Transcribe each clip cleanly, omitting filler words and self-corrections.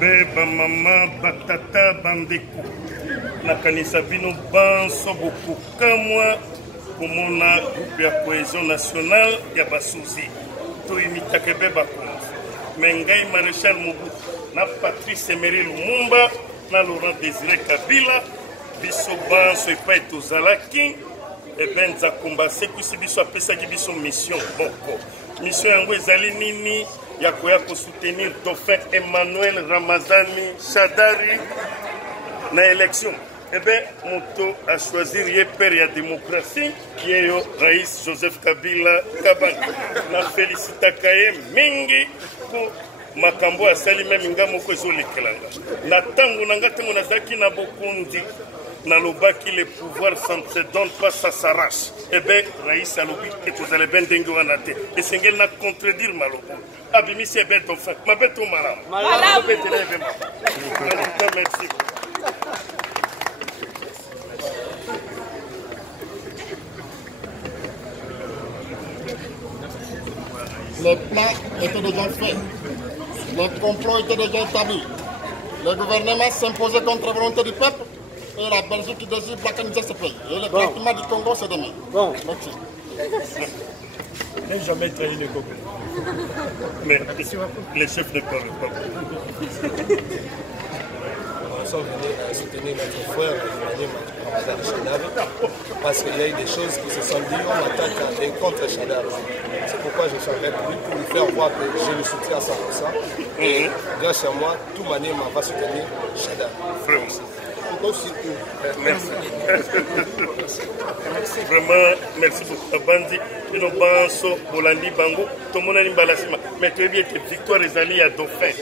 Beba mama batata bandeko nakanisa bino banso bokukamwa komona groupe ya cohésion nationale ya basuzi toyimitaka beba konzi mengai Maréchal Mobutu na Patrice Emery Lumumba na Laurent Désiré Kabila biso banso epai tozalaki ebenza kombase kusi biso apesaki biso mission boko mission yango ezali nini ya koya soutenir Dauphin Emmanuel Ramazani Shadari na élection. Eh bien, moto a choisi le père de la démocratie qui est le Raïs Joseph Kabila Kabanga. Na félicita kaye mingi pour makambo asali même ngamoko ezolekelanga. Na tango nanga tango nazaki na bokundi na lobaki le pouvoir ne se donne pas, ça s'arrache. Eh bien, Raïs Alobi et vous allez bien dengue wanate. Et c'est qu'elle n'a contredire Malobo. Abimi c'est bête enfin. Ma bête au malam. Malam. Merci. Le plan était déjà fait. Le complot était déjà établi. Le gouvernement s'imposait contre la volonté du peuple. Et la Belgique qui désire balkaniser ce pays. Et le traitement du Congo, c'est demain. Bon. Merci. Je n'ai jamais trahi le Congo. Mais les chefs ne parlent pas. Nous sommes venus soutenir notre frère Emmanuel Shadari parce qu'il y a eu des choses qui se sont dites en attaque et contre Shadari. C'est pourquoi je suis avec lui pour lui faire voir que je le soutiens à 100%. Et grâce à moi, tout Maniema va soutenir Shadari. Merci. Vraiment, merci beaucoup. Bandi, nous banso, Bolandi Bango, tout le monde a dit balasima. Mais tu es bien que victoire est allée à Dauphin.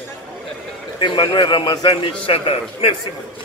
Emmanuel Ramazani Shadar. Merci beaucoup.